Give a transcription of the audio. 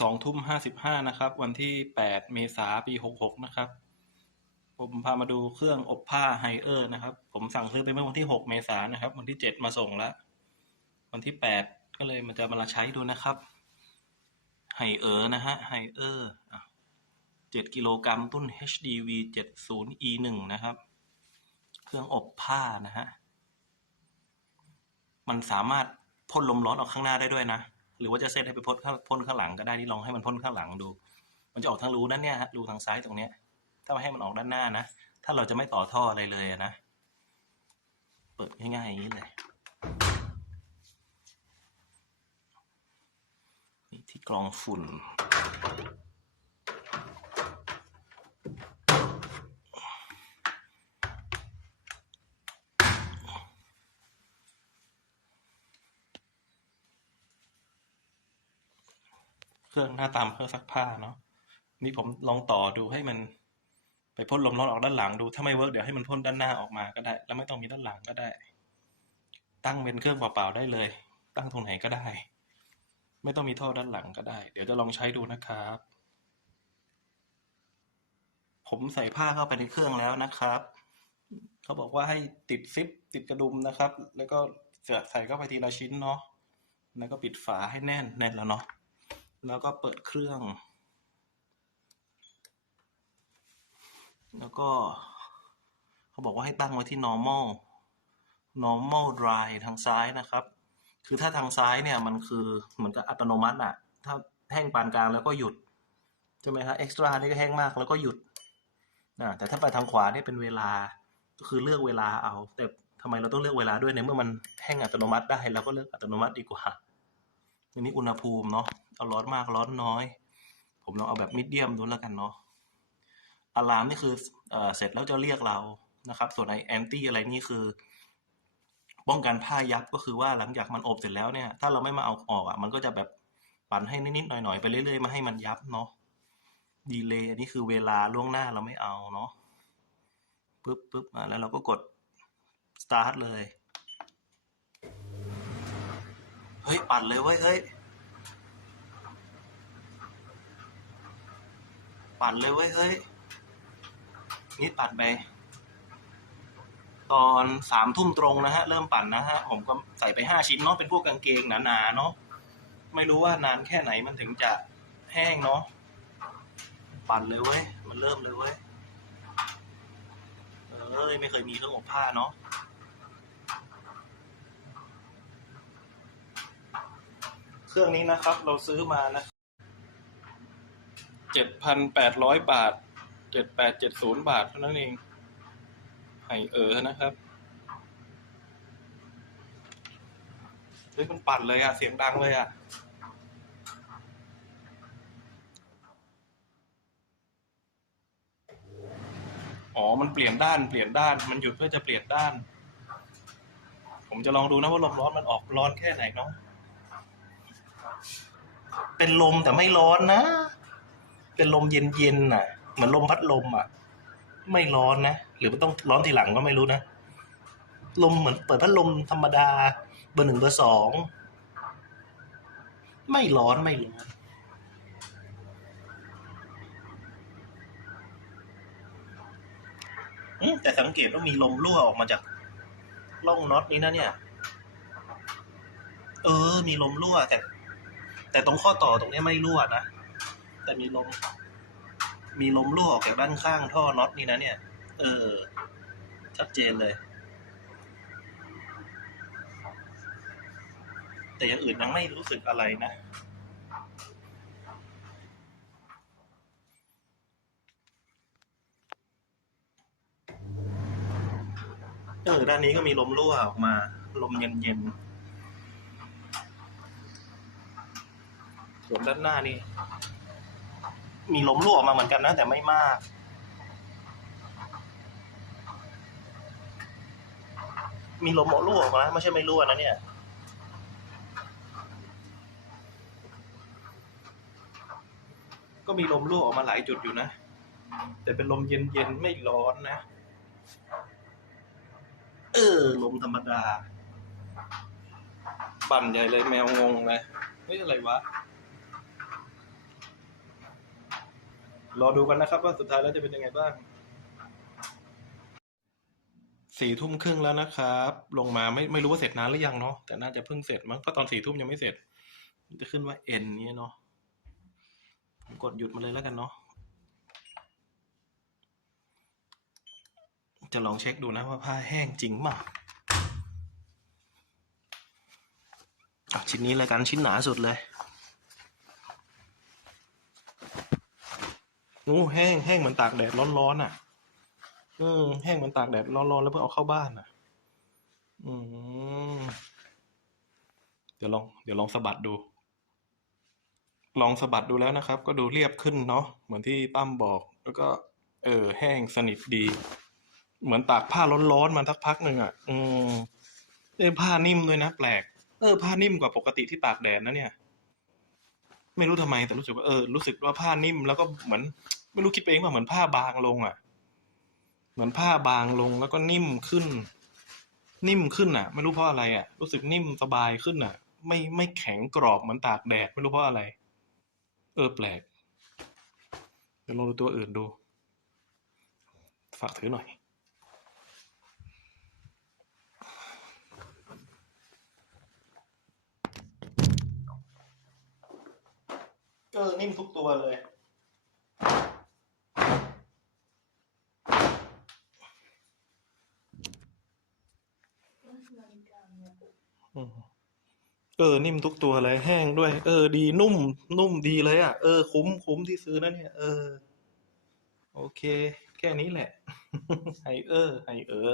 สองทุ่มห้าสิบห้านะครับ วันที่แปดเมษาปีหกหกนะครับ ผมพามาดูเครื่องอบผ้าไฮเออร์นะครับ ผมสั่งซื้อไปเมื่อวันที่หกเมษานนะครับ วันที่เจ็ดมาส่งแล้ววันที่แปดก็เลยมันจะมาใช้ดูนะครับไฮเออร์นะฮะไฮเออร์เจ็ดกิโลกรัมตุ้น HDV เจ็ดศูนย์ E หนึ่งนะครับ เครื่องอบผ้านะฮะมันสามารถพ่นลมร้อนออกข้างหน้าได้ด้วยนะ หรือว่าจะเซตให้ไปพ่นข้างพ่นข้างหลังก็ได้นี่ลองให้มันพ่นข้างหลังดู มันจะออกทางรูนั่นเนี่ยฮะรูทางซ้ายตรงเนี้ย ถ้ามาให้มันออกด้านหน้านะ ถ้าเราจะไม่ต่อท่ออะไรเลยนะ เปิดง่ายๆอย่างนี้เลยที่กรองฝุ่น เครื่องหน้าตามเครื่องซักผ้าเนาะนี่ผมลองต่อดูให้มัน ไปพ่นลมร้อนออกด้านหลังดูถ้าไม่เวิร์กเดี๋ยวให้มันพ่นด้านหน้าออกมาก็ได้ แล้วไม่ต้องมีด้านหลังก็ได้ ตั้งเป็นเครื่องเปล่าๆได้เลย ตั้งตรงไหนก็ได้ ไม่ต้องมีท่อด้านหลังก็ได้ เดี๋ยวจะลองใช้ดูนะครับ ผมใส่ผ้าเข้าไปในเครื่องแล้วนะครับเขาบอกว่าให้ติดซิปติดกระดุมนะครับ แล้วก็ใส่เข้าไปทีละชิ้นเนาะแล้วก็ปิดฝาให้แน่นแน่นแล้วเนาะ แล้วก็เปิดเครื่อง แล้วก็เขาบอกว่าให้ตั้งไว้ที่ normal normal dry ทางซ้ายนะครับ คือถ้าทางซ้ายเนี่ยมันคือเหมือนกับอัตโนมัติอะถ้าแห้งปานกลางแล้วก็หยุด ใช่ไหมครับ extra นี่ก็แห้งมากแล้วก็หยุดอ่าแต่ถ้าไปทางขวาเนี่ยเป็นเวลา ก็คือเลือกเวลาเอา แต่ทำไมเราต้องเลือกเวลาด้วยในเมื่อมันแห้งอัตโนมัติได้เราก็เลือกอัตโนมัติดีกว่าทีนี้อุณหภูมิเนาะ เอาร้อนมากร้อนน้อย ผมลองเอาแบบมิดเดียมดูแล้วกันเนาะอะลามนี่คือเออเสร็จแล้วจะเรียกเรานะครับ ส่วนไอแอนตี้อะไรนี่คือ ป้องกันผ้ายับก็คือว่าหลังจากมันอบเสร็จแล้วเนี่ย ถ้าเราไม่มาเอาออกอะ มันก็จะแบบปั่นให้นิดๆหน่อยๆไปเรื่อยๆมาให้มันยับเนาะดีเลย์อันนี้คือเวลาล่วงหน้าเราไม่เอาเนาะปึ๊บปึ๊บอะแล้วเราก็กด start เลย เฮ้ย ปั่นเลยเว้ยเฮ้ย ปั่นเลยเว้ยเฮ้ยนี่ปั่นไป ตอนสามทุ่มตรงนะฮะ เริ่มปั่นนะฮะ ผมก็ใส่ไปห้าชิ้นเนาะเป็นพวกกางเกงหนาๆเนาะไม่รู้ว่านานแค่ไหนมันถึงจะแห้งเนาะปั่นเลยเว้ยมันเริ่มเลยเว้ยเอ้ยไม่เคยมีเครื่องอบผ้าเนาะเครื่องนี้นะครับ เราซื้อมานะ เจ็ดพันแปดร้อยบาทเจ็ดแปดเจ็ดศูนย์บาทเท่านั้นเองไห่เออนะครับเฮ้ยมันปั่นเลยอะเสียงดังเลยอะอ๋อ มันเปลี่ยนด้าน เปลี่ยนด้าน มันหยุดเพื่อจะเปลี่ยนด้าน ผมจะลองดูนะว่าลมร้อนมันออกร้อนแค่ไหนเนาะ เป็นลมแต่ไม่ร้อนนะ เป็นลมเย็นๆน่ะ เหมือนลมพัดลมอะ ไม่ร้อนนะ หรือมันต้องร้อนทีหลังก็ไม่รู้นะ ลมเหมือนเปิดพัดลมธรรมดา เบอร์หนึ่งเบอร์สอง ไม่ร้อนไม่ร้อน แต่สังเกตว่ามีลมรั่วออกมาจากร่องน็อตนี้นะเนี่ย เออ มีลมรั่วแต่ แต่ตรงข้อต่อตรงนี้ไม่รั่วนะ แต่มีลม มีลมรั่วออกจากด้านข้างท่อน็อตนี่นะเนี่ย เออ ชัดเจนเลย แต่อย่างอื่นยังไม่รู้สึกอะไรนะเออด้านนี้ก็มีลมรั่วออกมา ลมเย็นๆส่วนด้านหน้านี่ มีลมรั่วออกมาเหมือนกันนะ แต่ไม่มาก มีลมรั่วออกมาไม่ใช่ไม่รั่วนะเนี่ยก็มีลมรั่วออกมาหลายจุดอยู่นะ แต่เป็นลมเย็นๆ ไม่ร้อนนะ เออ ลมธรรมดา ปั่นใหญ่เลยแมวงงเลยเฮ้ยอะไรวะ รอดูกันนะครับ ว่าสุดท้ายแล้วจะเป็นยังไงบ้างสี่ทุ่มครึ่งแล้วนะครับ ลงมาไม่ไม่รู้ว่าเสร็จนานหรือยังเนาะแต่น่าจะเพิ่งเสร็จมั้งเพราะตอนสี่ทุ่มยังไม่เสร็จ จะขึ้นว่า N นี้เนาะผมกดหยุดมาเลยแล้วกันเนาะจะลองเช็คดูนะว่าผ้าแห้งจริงเปล่าอะชิ้นนี้แล้วกันชิ้นหนาสุดเลย โอ้แห้งแห้งเหมือนตากแดดร้อนๆอะ อืมแห้งเหมือนตากแดดร้อนๆแล้วเพิ่งเอาเข้าบ้านอะ อืมเดี๋ยวลองเดี๋ยวลองสะบัดดู ลองสะบัดดูแล้วนะครับ ก็ดูเรียบขึ้นเนาะเหมือนที่ตั้มบอก แล้วก็ เออ แห้งสนิทดี เหมือนตากผ้าร้อนๆมาสักพักหนึ่งอะ อืมเออผ้านิ่มด้วยนะแปลกเออผ้านิ่มกว่าปกติที่ตากแดดนะเนี่ย ไม่รู้ทำไมแต่รู้สึกว่าเออรู้สึกว่าผ้านิ่มแล้วก็เหมือน ไม่รู้คิดไปเองว่าเหมือนผ้าบางลงอะ เหมือนผ้าบางลงแล้วก็นิ่มขึ้น นิ่มขึ้นอะ ไม่รู้เพราะอะไรอะ รู้สึกนิ่มสบายขึ้นอะ ไม่ไม่แข็งกรอบเหมือนตากแดดไม่รู้เพราะอะไร เออแปลกเดี๋ยวลองดูตัวอื่นดู ฝากถือหน่อยเออนิ่มทุกตัวเลย เออ นิ่มทุกตัวเลยแห้งด้วย เออ ดีนุ่ม นุ่มดีเลยอะ เออ คุ้มคุ้มที่ซื้อนะเนี่ย เออ โอเค แค่นี้แหละ ไฮเออ ไฮเออ